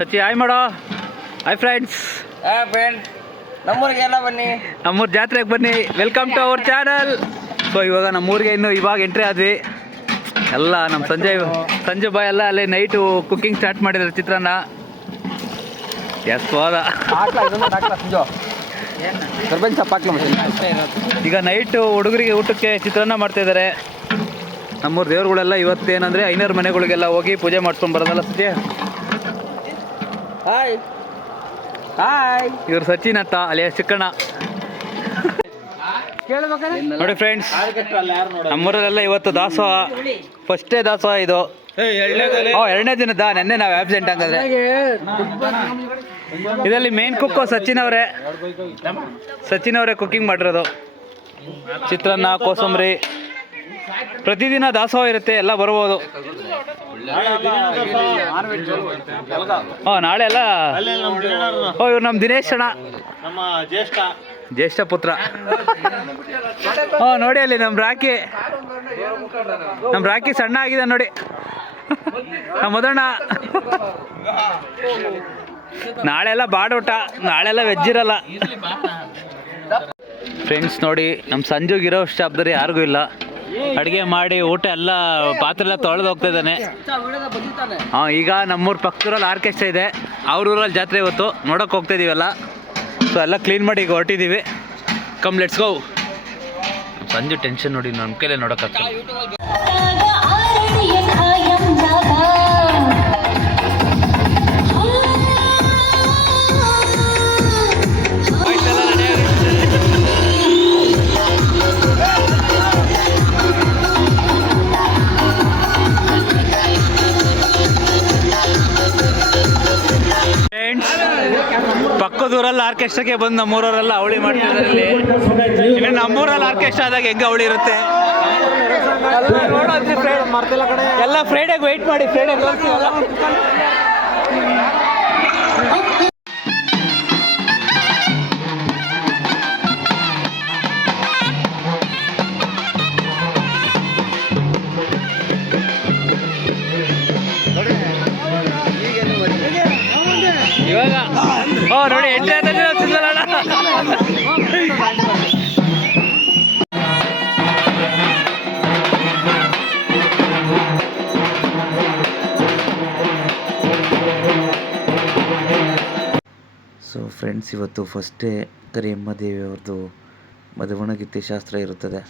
Sachi hi ಮಾಡೋ. Hi friends. ನಮ್ಮೂರಿಗೆಲ್ಲ ಬನ್ನಿ, ನಮ್ಮೂರ ಜಾತ್ರೆಗೆ ಬನ್ನಿ. Welcome to our channel. So ಇವಾಗ ನಮ್ಮೂರಿಗೆ ಇವಾಗ ಎಂಟ್ರಿ ಆದ್ವಿ. ಎಲ್ಲ ನಮ್ಮ ಸಂಜೆ ಬಾಯ್ ಎಲ್ಲ ಅಲ್ಲೇ ನೈಟು ಕುಕ್ಕಿಂಗ್ ಸ್ಟಾರ್ಟ್ ಮಾಡಿದ್ದಾರೆ ಚಿತ್ರಾನ್ನ. ಎಷ್ಟು ಹೋದ ಈಗ ನೈಟು ಹುಡುಗರಿಗೆ ಊಟಕ್ಕೆ ಚಿತ್ರಾನ್ನ ಮಾಡ್ತಾಯಿದ್ದಾರೆ. ನಮ್ಮೂರು ದೇವ್ರುಗಳೆಲ್ಲ ಇವತ್ತೇನಂದರೆ ಐನೂರು ಮನೆಗಳಿಗೆಲ್ಲ ಹೋಗಿ ಪೂಜೆ ಮಾಡ್ಕೊಂಡು ಬರೋದಲ್ಲ ಸತ್ಯ. ಹಾಯ್ ಹಾಯ್, ಇವ್ರು ಸಚಿನ್ ಅಂತ ಅಲ್ಲಿಯ ಚಿಕ್ಕಣ್ಣ. ನೋಡಿ ಫ್ರೆಂಡ್ಸ್, ನಮ್ಮೂರಲ್ಲೆಲ್ಲ ಇವತ್ತು ದಾಸೋಹ, ಫಸ್ಟೇ ದಾಸೋಹ ಇದು. ಎರಡನೇ ದಿನದ ನೆನ್ನೆ ನಾವು ಆಬ್ಸೆಂಟ್ ಹಂಗಾದ್ರೆ. ಇದರಲ್ಲಿ ಮೇನ್ ಕುಕ್ಕು ಸಚಿನ್ ಅವರೇ ಕುಕ್ಕಿಂಗ್ ಮಾಡಿರೋದು. ಚಿತ್ರಾನ್ನ, ಕೋಸಂಬರಿ, ಪ್ರತಿದಿನ ದಾಸೋಹ ಇರುತ್ತೆ, ಎಲ್ಲ ಬರ್ಬೋದು. ನಾಳೆ ಎಲ್ಲ ಇವ್ರು ನಮ್ಮ ದಿನೇಶ್ ಅಣ್ಣ, ಜ್ಯೇಷ್ಠ ಪುತ್ರ. ನೋಡಿ ಅಲ್ಲಿ ನಮ್ಮ ರಾಕಿ ಸಣ್ಣ ಆಗಿದೆ ನೋಡಿ. ನಮ್ಮ ಮದಣ್ಣ. ನಾಳೆಲ್ಲ ಬಾಡೂಟ, ನಾಳೆಲ್ಲ ವೆಜ್ ಇರಲ್ಲ ಫ್ರೆಂಡ್ಸ್. ನೋಡಿ ನಮ್ಮ ಸಂಜುಗಿರೋ ಶಾಬ್ದಾರಿ ಯಾರಿಗೂ ಇಲ್ಲ. ಅಡುಗೆ ಮಾಡಿ ಊಟ ಎಲ್ಲ ಪಾತ್ರೆ ಎಲ್ಲ ತೊಳೆದು ಹೋಗ್ತಾ ಇದ್ದಾನೆ. ಈಗ ನಮ್ಮೂರ ಪಕ್ಕದೂರಲ್ಲಿ ಆರ್ಕೆಸ್ಟ್ರಾ ಇದೆ, ಅವ್ರ ಊರಲ್ಲಿ ಜಾತ್ರೆ ಇವತ್ತು ನೋಡೋಕೆ ಹೋಗ್ತಾ ಇದೀವಲ್ಲ. ಸೊ ಎಲ್ಲ ಕ್ಲೀನ್ ಮಾಡಿ ಈಗ ಹೊರಟಿದ್ದೀವಿ. Come let's go. Sanju tension ನೋಡಿ, ನಮ್ಮ ಕೈಲೇ ನೋಡೋಕ್ಕಾಗ್ತದೆ. ಪಕ್ಕದೂರಲ್ಲಿ ಆರ್ಕೆಸ್ಟ್ರಾಕ್ಕೆ ಬಂದು ನಮ್ಮೂರವರೆಲ್ಲ ಅವಳಿ ಮಾಡ್ತಿದ್ದಾರೆ ಇಲ್ಲಿ. ಇನ್ನು ನಮ್ಮೂರಲ್ಲಿ ಆರ್ಕೆಸ್ಟ್ರಾ ಆದಾಗ ಹೆಂಗೆ ಅವಳಿ ಇರುತ್ತೆ ಎಲ್ಲ. ಫ್ರೈಡೆಗೆ ವೆಯ್ಟ್ ಮಾಡಿ, ಫ್ರೈಡೆಗೆ ಹೋಗ್ತೀವಲ್ಲ. ಇವಾಗ ನೋಡಿ ಎಂಟ್ರಿ ಆದಲ್ಲಿ ಸೊ ಫ್ರೆಂಡ್ಸ್, ಇವತ್ತು ಫಸ್ಟೇ ಕರಿಯಮ್ಮ ದೇವಿಯವ್ರದ್ದು ಮದುವಣಗಿತ್ತಿ ಶಾಸ್ತ್ರ ಇರುತ್ತದೆ.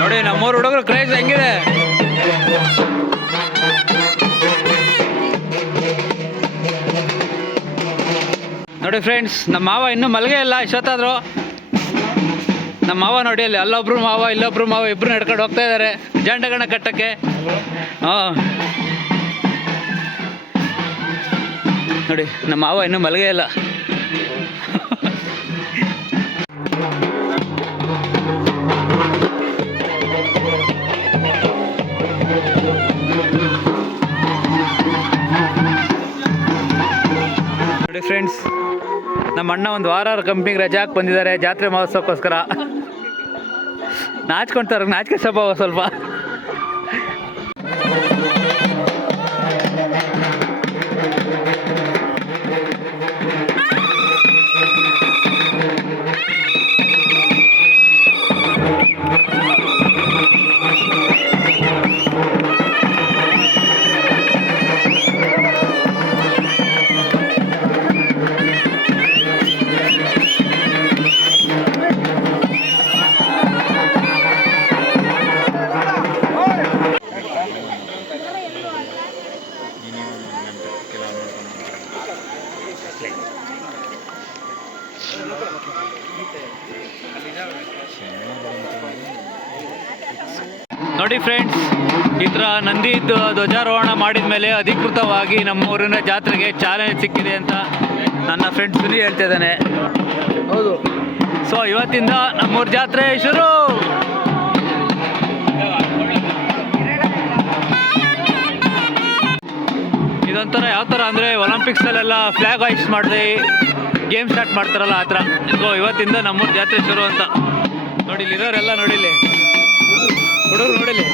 ನೋಡಿ ನಮ್ಮೂರು ಹುಡುಗರು ಕ್ರೇಜ್ ಹೆಂಗಿದೆ. ನೋಡಿ ಫ್ರೆಂಡ್ಸ್, ನಮ್ಮ ಮಾವ ಇನ್ನೂ ಮಲಗೇ ಇಲ್ಲ. ಇಷ್ಟೊತ್ತಾದ್ರು ನಮ್ಮ ಮಾವ ನೋಡಿ ಅಲ್ಲಿ, ಅಲ್ಲೊಬ್ರು ಮಾವ ಇಲ್ಲೊಬ್ರು ಮಾವ, ಇಬ್ರು ನಡ್ಕೊಂಡು ಹೋಗ್ತಾ ಇದ್ದಾರೆ ಜಂಡಗಣ ಕಟ್ಟಕ್ಕೆ. ನೋಡಿ ನಮ್ಮ ಮಾವ ಇನ್ನೂ ಮಲಗೇ ಇಲ್ಲ. ನೋಡಿ ಫ್ರೆಂಡ್ಸ್, ನಮ್ಮ ಅಣ್ಣ ಒಂದು ವಾರ ಕಂಪ್ನಿಗೆ ರಜೆ ಹಾಕಿ ಬಂದಿದ್ದಾರೆ ಜಾತ್ರೆ ಮಹೋತ್ಸವಕ್ಕೋಸ್ಕರ. ನಾಚ್ಕೊಳ್ತಾರೆ, ನಾಚಿಕೆ ಸ್ವಭಾವ ಸ್ವಲ್ಪ. ನೋಡಿ ಫ್ರೆಂಡ್ಸ್, ಈ ಥರ ನಂದಿ ಧ್ವಜಾರೋಹಣ ಮಾಡಿದ ಮೇಲೆ ಅಧಿಕೃತವಾಗಿ ನಮ್ಮ ಊರಿನ ಜಾತ್ರೆಗೆ ಚಾಲನೆ ಸಿಕ್ಕಿದೆ ಅಂತ ನನ್ನ ಫ್ರೆಂಡ್ ಸುನಿ ಹೇಳ್ತಾ ಇದ್ದಾನೆ. ಹೌದು. ಸೊ ಇವತ್ತಿಂದ ನಮ್ಮೂರ ಜಾತ್ರೆ ಶುರು. ಇದೊಂಥರ ಯಾವ ಥರ ಅಂದರೆ ಒಲಿಂಪಿಕ್ಸಲ್ಲೆಲ್ಲ ಫ್ಲ್ಯಾಗ್ ಹಾಯಿಸ್ಟ್ ಮಾಡಿದೆ ಗೇಮ್ ಸ್ಟಾರ್ಟ್ ಮಾಡ್ತಾರಲ್ಲ ಆ ಥರ. ಸೊ ಇವತ್ತಿಂದ ನಮ್ಮೂರ ಜಾತ್ರೆ ಶುರು ಅಂತ. ನೋಡಿ ಇಲ್ಲಿರೋರೆಲ್ಲ ನೋಡಿಲಿ, ಹುಡುಗರು ನೋಡಿಲಿ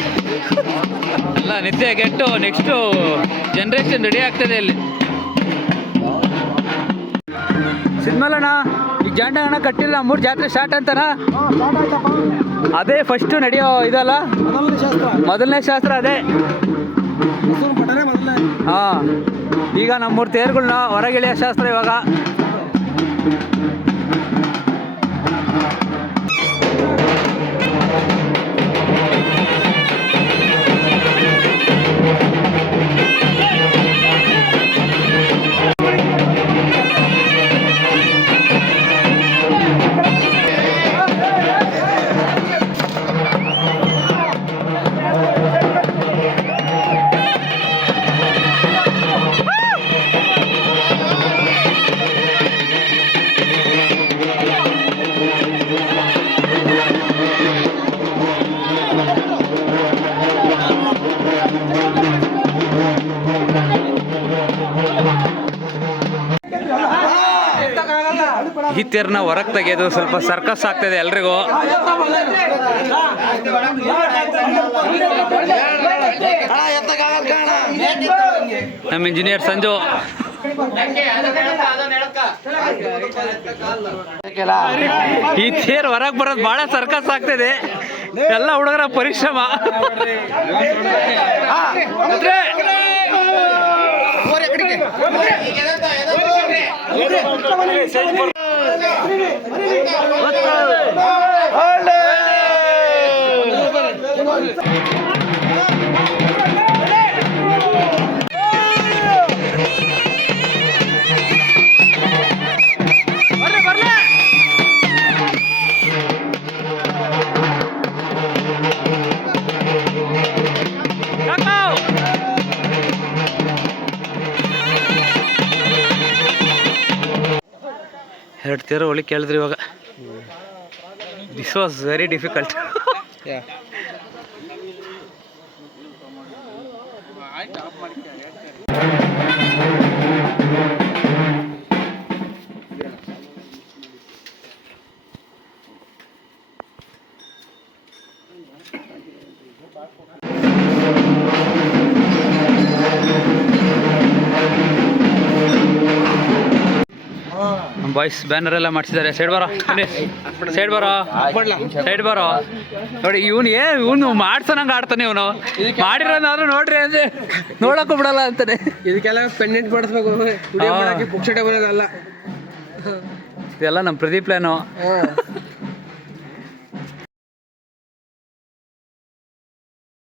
ಎಲ್ಲ ನಿದ್ದೆ ಗೆಟ್ಟು ನೆಕ್ಸ್ಟು ಜನ್ರೇಷನ್ ರೆಡಿ ಆಗ್ತದೆ ಇಲ್ಲಿ. ಸಿದ್ಮಲಣ್ಣ, ಈಗ ಜಾಂಡಣ್ಣ ಕಟ್ಟಿಲ್ಲ ನಮ್ಮೂರ ಜಾತ್ರೆ ಸ್ಟಾರ್ಟ್ ಅಂತನಾ? ಅದೇ ಫಸ್ಟು ನಡೆಯೋ ಇದಲ್ಲ, ಮೊದಲನೇ ಶಾಸ್ತ್ರ ಅದೇ. ಹಾಂ, ಈಗ ನಮ್ಮೂರ ತೇರುಗಳನ್ನ ಹೊರಗಿಳಿಯೋ ಶಾಸ್ತ್ರ ಇವಾಗ. ಈ ತೇರನ್ನ ಹೊರಗೆ ತೆಗೆಯೋದು ಸ್ವಲ್ಪ ಸರ್ಕಸ್ ಆಗ್ತದೆ ಎಲ್ರಿಗೂ. ನಮ್ಮ ಇಂಜಿನಿಯರ್ ಸಂಜು ಈ ತೇರು ಹೊರಗೆ ಬರೋದು ಬಹಳ ಸರ್ಕಸ್ ಆಗ್ತದೆ. ಎಲ್ಲ ಹುಡುಗರ ಪರಿಶ್ರಮ. ಎರಡು ತೇರು ಒಳಗೆ ಕೇಳಿದ್ರಿ ಇವಾಗ. This was very difficult. Boys banner ಎಲ್ಲ ಮಾಡಿಸಿದ್ದಾರೆ. ಸೈಡ್ ಬರೋ, ಸೈಡ್ ಬರೋ, ಸೈಡ್ ಬರೋ. ನೋಡಿ ಇವನು ಮಾಡ್ಸೋನಂಗೆ ಆಡ್ತಾನೆ. ಇವನು ಮಾಡಿರೋನಾದ್ರೂ ನೋಡ್ರಿ ಅಂದ್ರೆ ನೋಡಕ್ಕೂ ಬಿಡಲ್ಲ ಅಂತಾನೆ. ಇದಕ್ಕೆಲ್ಲ ಪೆಂಡೆಂಟ್ ಮಾಡಿಸ್ಬೇಕು, ಪುಕ್ಷಟೆ ಬರೋದಲ್ಲ. ಇದೆಲ್ಲ ನಮ್ಮ ಪ್ರದೀಪ್ ಪ್ಲಾನು.